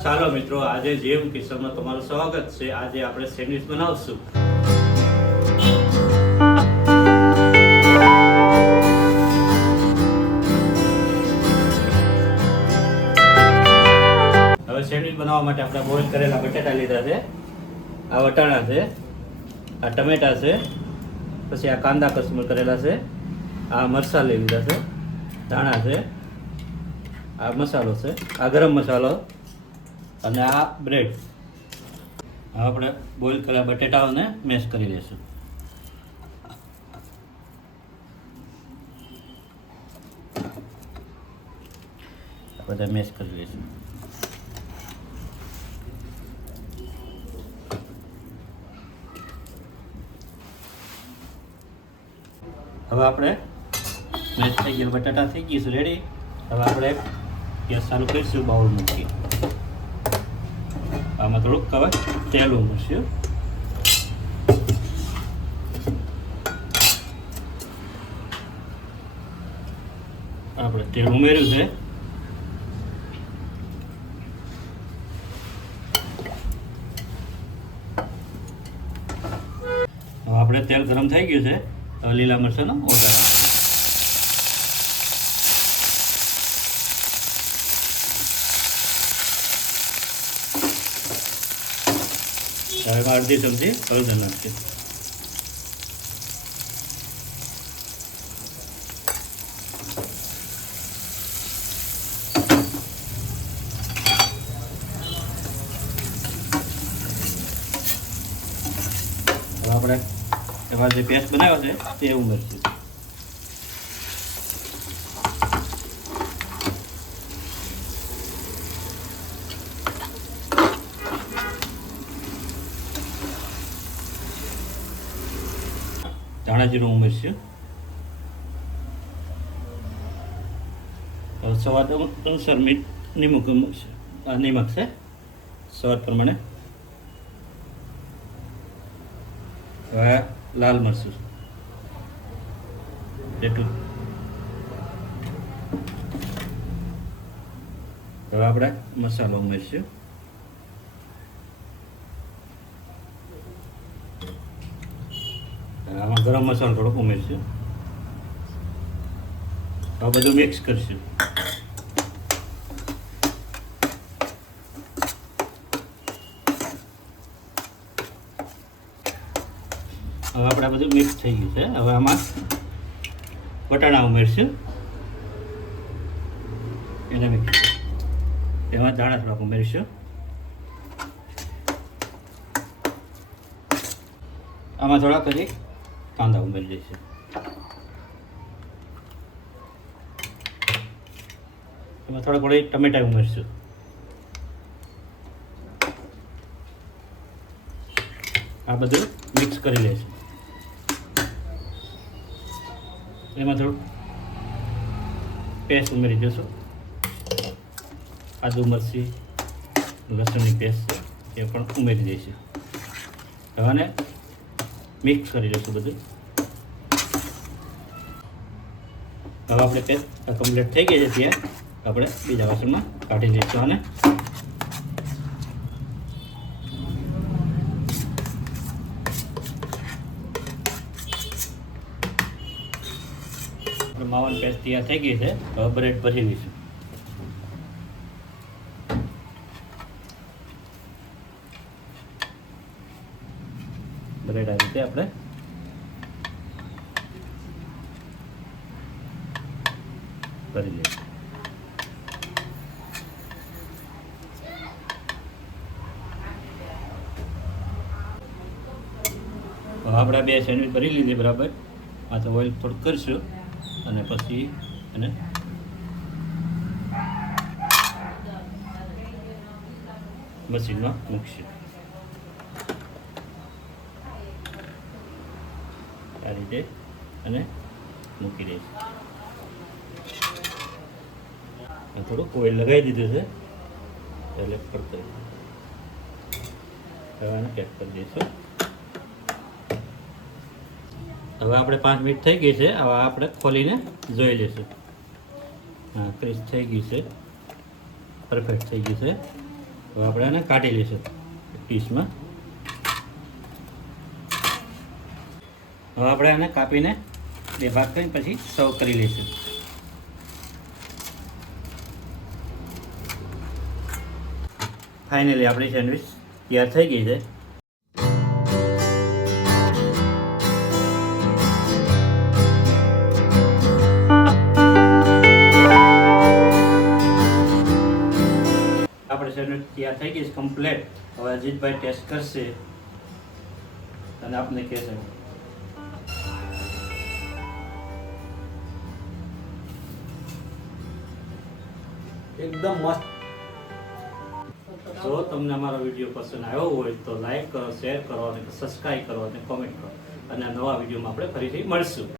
ચાલો મિત્રો, આજે જેમ કિચનમાં તમારું સ્વાગત છે. આજે આપણે સેન્ડવિચ બનાવશું. હવે સેન્ડવિચ બનાવવા માટે આપણે બોઇલ કરેલા બટાટા લીધા છે, આ વટાણા છે, આ ટમેટા છે, પછી આ કાંદા કસમર કરેલા છે, આ મરચાં લઈ લીધા છે, ધાણા છે, આ મસાલો છે, આ ગરમ મસાલો અને આ બ્રેડ. હવે આપણે બોઇલ કરેલા બટેટાઓને મેશ કરી લઈશું. બધા મેશ કરી લઈશું. હવે આપણે મેશ થઈ ગયેલા બટાટા થઈ ગયું છે રેડી. હવે આપણે ગેસ ચાલુ કરીશું, બાઉલ મૂકી આમાં થોડુંક હવે તેલ ઉમેરશું. આપણે તેલ ઉમેર્યું છે. હવે આપણે તેલ ગરમ થઈ ગયું છે. હવે લીલા મરચાંનો વઘાર હવે અડધી ચમચી હળદર નાખીએ. હવે આપણે એમાં જે પેસ્ટ બનાવ્યો છે તે ઉમેરશું. ધાણા જીરું ઉમેરશું. સ્વાદ અનુસાર નિમક છે સ્વાદ પ્રમાણે. હવે લાલ મરચું એટલું. હવે આપણે મસાલો ઉમેરશું. આમાં ગરમ મસાલો થોડોક ઉમેરશું. આ બધું મિક્સ કરશું. હવે આપણે બધું મિક્સ થઈ ગયું છે. હવે આમાં વટાણા ઉમેરશું. એને મિક્સ તેમાં ધાણા થોડાક ઉમેરીશું. આમાં થોડાક હજી કાંદા ઉમેરી દઈશું. એમાં થોડાક વળી ટમેટા ઉમેરશું. આ બધું મિક્સ કરી લઈશું. એમાં થોડું પેસ્ટ ઉમેરી દઈશું. આદુ મરચી લસણની પેસ્ટ એ પણ ઉમેરી દઈશું. હવે મિક્સ કરી લઈશું બધું. હવે આપણે પેસ્ટ કમ્પ્લીટ થઈ ગઈ છે ત્યાં આપણે બીજા વાસણમાં કાઢી દઈશું. અને માવાની પેસ્ટ તૈયાર થઈ ગઈ છે. હવે બ્રેડ ભરી દઈશું. બ્રેડ આ રીતે આપણે ભરી દઈશું. આપણે બે સેન્ડવિચ ભરી લીધી બરાબર. આ તો ઓઇલ થોડુંક કરીશું અને પછી એને મશીનમાં મૂકશું. આ રીતે અને મૂકી દઈશું. થોડુંક ઓઇલ લગાવી દીધું છે એટલે ફરતો હવે આને પેક કરી દઈશું. હવે આપણે 5 મિનિટ થઈ ગઈ છે. હવે આપણે ખોલીને જોઈ લઈશું. હા, ક્રિસ્પ થઈ ગઈ છે, પરફેક્ટ થઈ ગઈ છે. હવે આપણે એને કાઢી લઈશું પીસમાં. હવે આપણે એને કાપીને 2 ભાગ કરીને પછી સર્વ કરી લઈશું. ફાઇનલી આપણી સેન્ડવિચ તૈયાર થઈ ગઈ છે. આપણે સેન્ડવિચ તૈયાર થઈ ગઈ છે કમ્પ્લીટ. હવે અજીતભાઈ ટેસ્ટ કરશે અને આપને કહેશે. એકદમ મસ્ત. જો તમને અમારો વિડીયો પસંદ આવ્યો હોય તો લાઈક કરો, શેર કરો અને સબસ્ક્રાઈબ કરો અને કોમેન્ટ કરો. અને નવા વિડીયોમાં આપણે ફરીથી મળશું.